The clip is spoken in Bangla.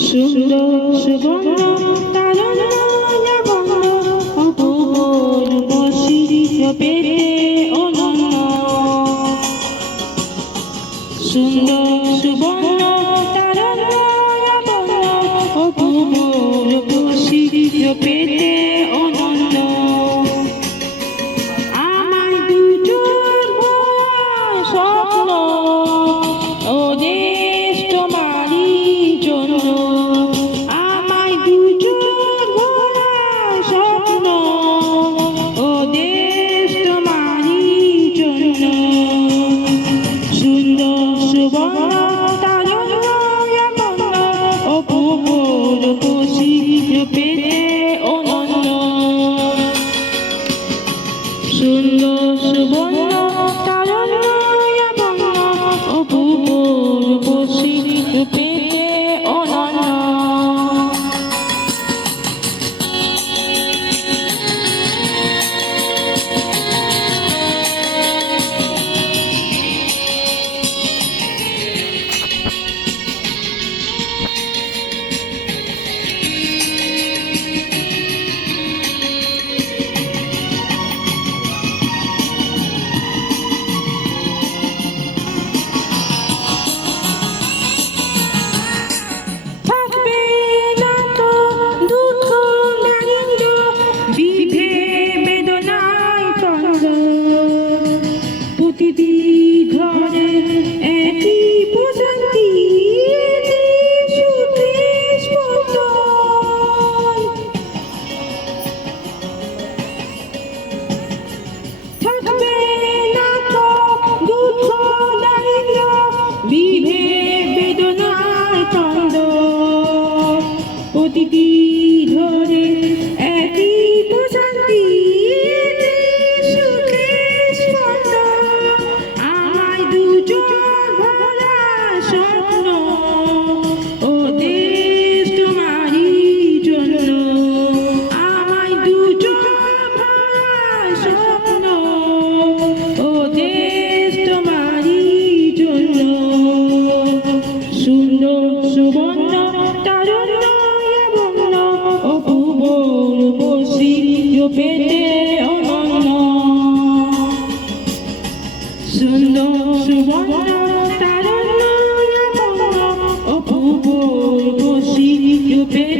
সুন্দর সুগন্ধ তারুণ্য প্রতিটি ঘরে একই প্রশান্তি থাকবে না তো দুঃখ দারিদ্র বিভে বেদনার চন্দ্র প্রতিটি You. baby.